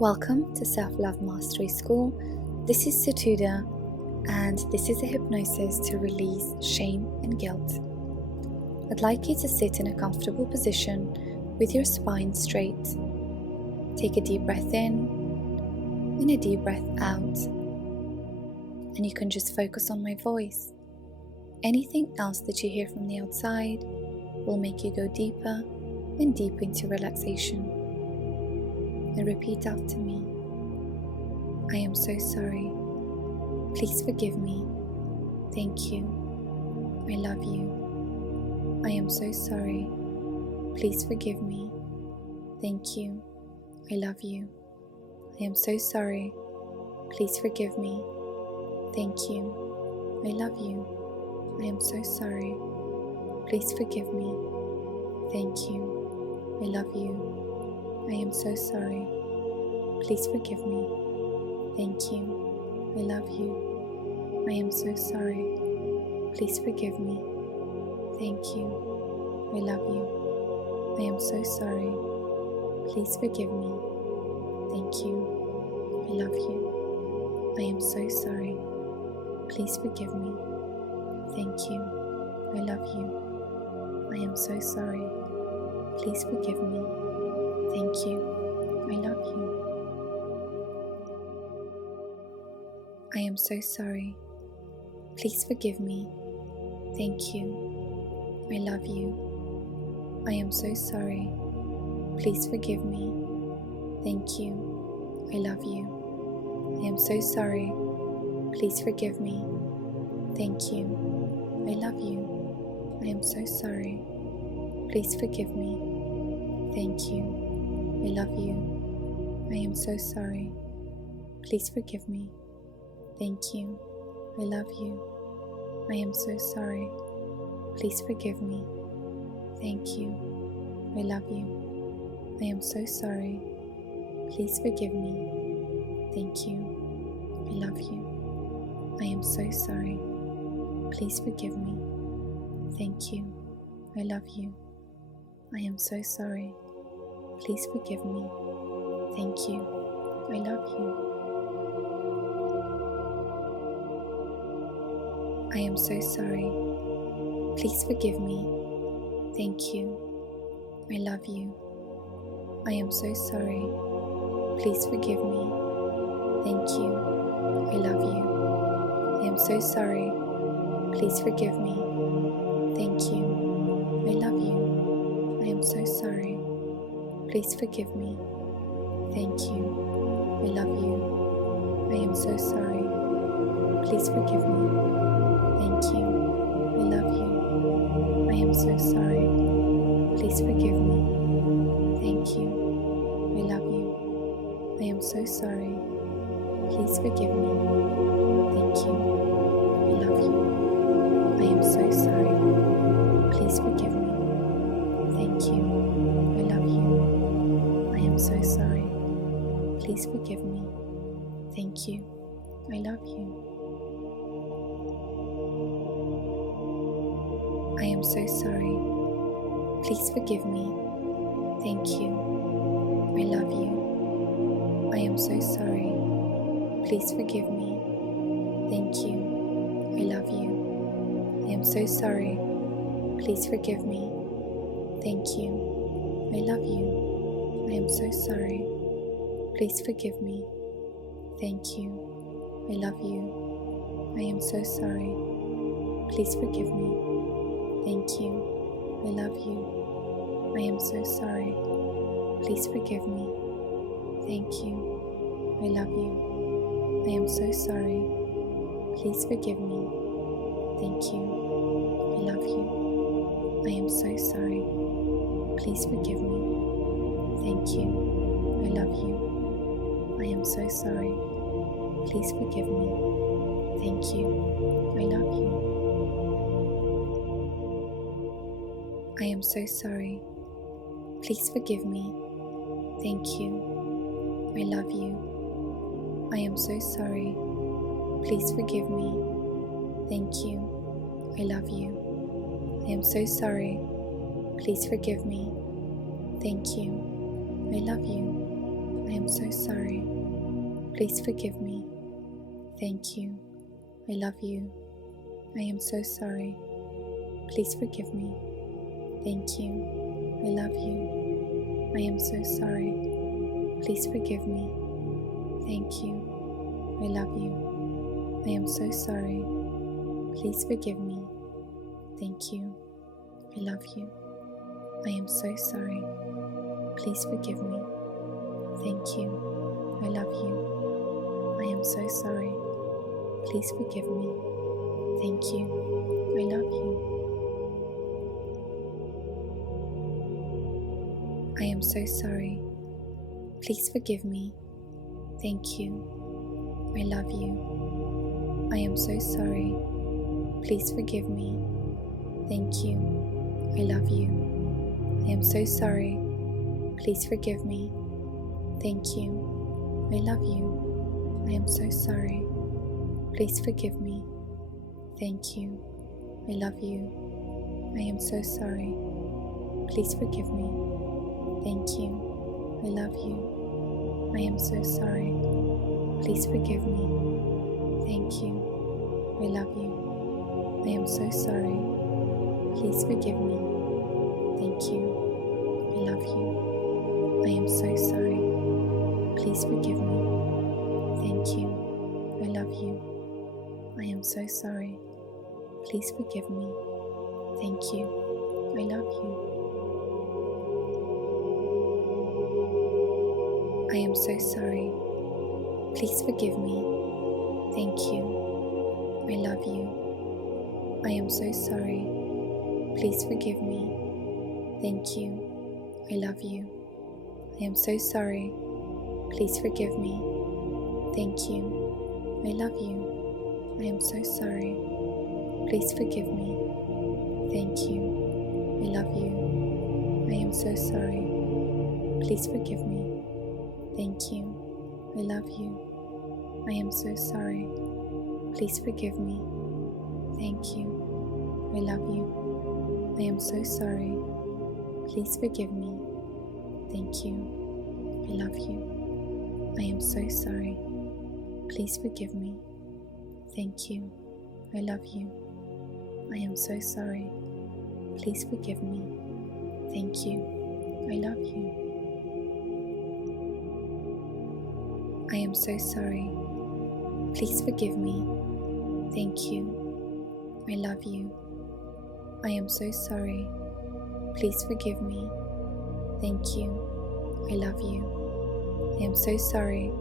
Welcome to Self-Love Mastery School. This is Sotoda, and this is a hypnosis to release shame and guilt. I'd like you to sit in a comfortable position with your spine straight. Take a deep breath in and a deep breath out. And you can just focus on my voice. Anything else that you hear from the outside will make you go deeper and deeper into relaxation. And repeat after me. I am so sorry. Please forgive me. Thank you. I love you. I am so sorry. Please forgive me. Thank you. I love you. I am so sorry. Please forgive me. Thank you. I love you. I am so sorry. Please forgive me. Thank you. I love you. I am so sorry. Please forgive me. Thank you. I love you. I am so sorry. Please forgive me. Thank you. I love you. I am so sorry. Please forgive me. Thank you. I love you. I am so sorry. Please forgive me. Thank you. I love you. I am so sorry. Please forgive me. Thank you. I love you. I am so sorry. Please forgive me. Thank you. I love you. I am so sorry. Please forgive me. Thank you. I love you. I am so sorry. Please forgive me. Thank you. I love you. I am so sorry. Please forgive me. Thank you. I love you. I am so sorry. Please forgive me. Thank you. I love you. I am so sorry. Please forgive me. Thank you. I love you. I am so sorry. Please forgive me. Thank you. I love you. I am so sorry. Please forgive me. Thank you. I love you. I am so sorry. Please forgive me. Thank you. I love you. I am so sorry. Please forgive me. Thank you. I love you. I am so sorry. Please forgive me. Thank you. I love you. I am so sorry. Please forgive me. Thank you. I love you. I am so sorry. Please forgive me. Thank you. I love you. I am so sorry. Please forgive me. Thank you. I love you. I am so sorry. Please forgive me. Thank you. I love you. I am so sorry. Please forgive me. Thank you. I love you. I am so sorry. Please forgive me. Thank you. I love you. I am so sorry. Please forgive me. Thank you. I love you. I am so sorry. Please forgive me. Thank you. I love you. I am so sorry. Please forgive me. Thank you. I love you. I am so sorry. Please forgive me. Thank you. I love you. I am so sorry. Please forgive me. Thank you. I love you. I am so sorry. Please forgive me. Thank you. I love you. I am so sorry. Please forgive me. Thank you. I love you. I am so sorry. Please forgive me. Thank you. I love you. I am so sorry. Please forgive me. Thank you. I love you. I am so sorry. Please forgive me. Thank you. I love you. I am so sorry. Please forgive me. Thank you. I love you. I am so sorry. Please forgive me. Thank you. I love you. I am so sorry. Please forgive me. Thank you. I love you. I am so sorry. Please forgive me. Thank you. I love you. I am so sorry. Please forgive me. Thank you. I love you. I am so sorry. Please forgive me. Thank you. I love you. I am so sorry. Please forgive me. Thank you. I love you. I am so sorry. Please forgive me. Thank you. I love you. I am so sorry. Please forgive me. Thank you. I love you. I am so sorry. Please forgive me. Thank you. I love you. I am so sorry. Please forgive me. Thank you. I love you. I am so sorry. Please forgive me. Thank you. I love you. I am so sorry. Please forgive me. Thank you. I love you. I am so sorry. Please forgive me. Thank you. I love you. I am so sorry. Please forgive me. Thank you. I love you. I am so sorry. Please forgive me. Thank you. I love you. I am so sorry. Please forgive me. Thank you. I love you. I am so sorry. Please forgive me. Thank you. I love you. I am so sorry. Please forgive me. Thank you. I love you. I am so sorry. Please forgive me. Thank you. I love you. I am so sorry. Please forgive me. Thank you. I love you. I am so sorry. Please forgive me. Thank you. I love you. I am so sorry. Please forgive me. Thank you. I love you. I am so sorry. Please forgive me. Thank you. I love you. I am so sorry. Please forgive me. Thank you. I love you. I am so sorry. Please forgive me. Thank you. I love you. I am so sorry. Please forgive me. Thank you. I love you. I am so sorry. Please forgive me. Thank you. I love you. I am so sorry. Please forgive me. Thank you. I love you. I am so sorry.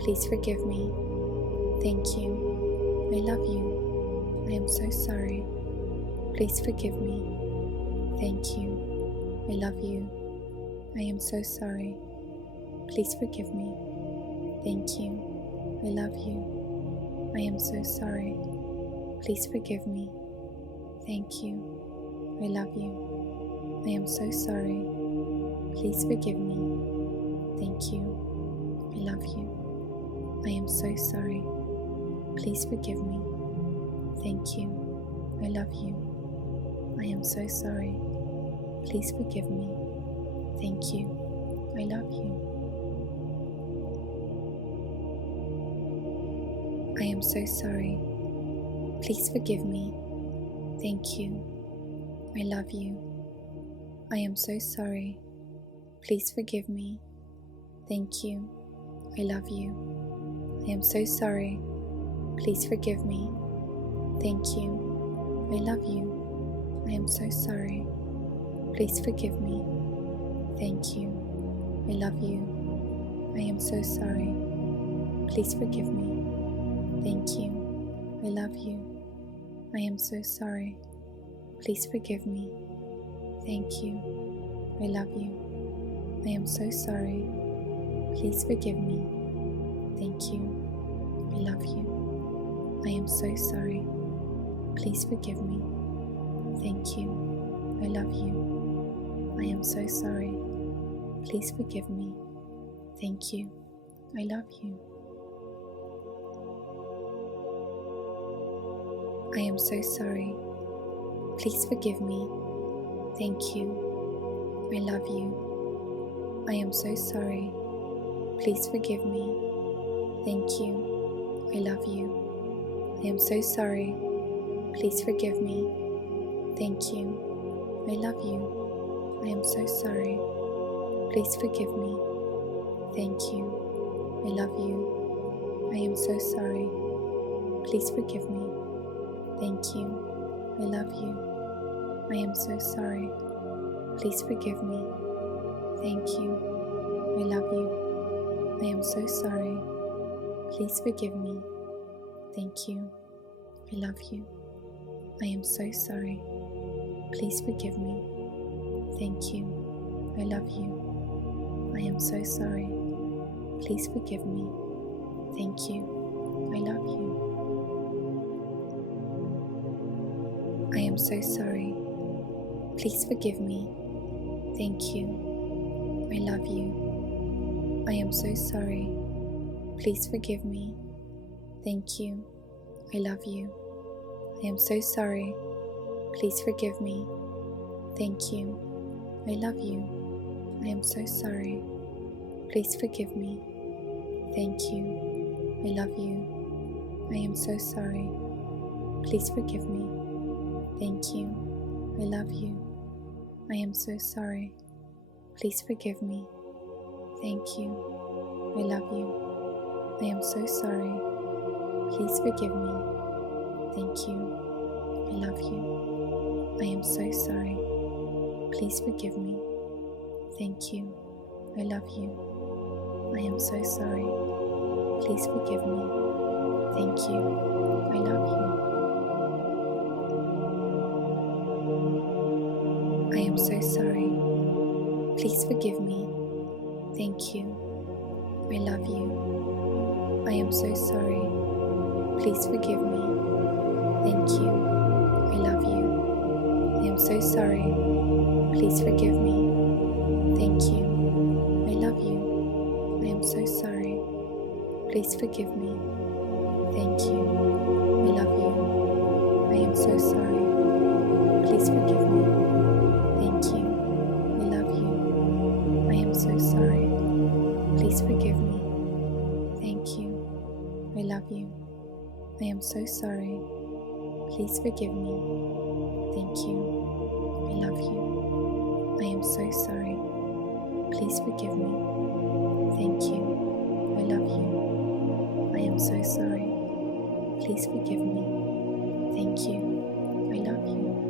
Please forgive me. Thank you. I love you. I am so sorry. Please forgive me. Thank you. I love you. I am so sorry. Please forgive me. Thank you. I love you. I am so sorry. Please forgive me. Thank you. I love you. I am so sorry. Please forgive me. Thank you. I love you. I am so sorry. Please forgive me. Thank you. I love you. I am so sorry. Please forgive me. Thank you. I love you. I am so sorry. Please forgive me. Thank you. I love you. I am so sorry. Please forgive me. Thank you. I love you. I am so sorry. Please forgive me. Thank you. I love you. I am so sorry. Please forgive me. Thank you. I love you. I am so sorry. Please forgive me. Thank you. I love you. I am so sorry. Please forgive me. Thank you. I love you. I am so sorry. Please forgive me. Thank you. I love you. I am so sorry. Please forgive me. Thank you. I love you. I am so sorry. Please forgive me. Thank you. I love you. I am so sorry. Please forgive me. Thank you. I love you. I am so sorry. Please forgive me. Thank you. I love you. I am so sorry. Please forgive me. Thank you. I love you. I am so sorry. Please forgive me. Thank you. I love you. I am so sorry. Please forgive me. Thank you. I love you. I am so sorry. Please forgive me. Thank you. I love you. I am so sorry. Please forgive me. Thank you. I love you. I am so sorry. Please forgive me. Thank you. I love you. I am so sorry. Please forgive me. Thank you. I love you. I am so sorry. Please forgive me. Thank you. I love you. I am so sorry. Please forgive me. Thank you. I love you. I am so sorry. Please forgive me. Thank you. I love you. I am so sorry. Please forgive me. Thank you. I love you. I am so sorry. Please forgive me. Thank you. I love you. I am so sorry. Please forgive me. Thank you. I love you. I am so sorry. Please forgive me. Thank you. I love you. I am so sorry. Please forgive me. Thank you. I love you. I am so sorry. Please forgive me. Thank you. I love you. I am so sorry. Please forgive me. Thank you. I love you. I am so sorry. Please forgive me. Thank you. I love you. I am so sorry. Please forgive me. Thank you. I love you. I am so sorry. Please forgive me. Thank you. I love you. I am so sorry. Please forgive me. Thank you. I love you. I am so sorry. Please forgive me. Thank you. I love you. I am so sorry. Please forgive me. Thank you. I love you. I am so sorry. Please forgive me. Thank you. I love you. I am so sorry. Please forgive me. Thank you. I love you.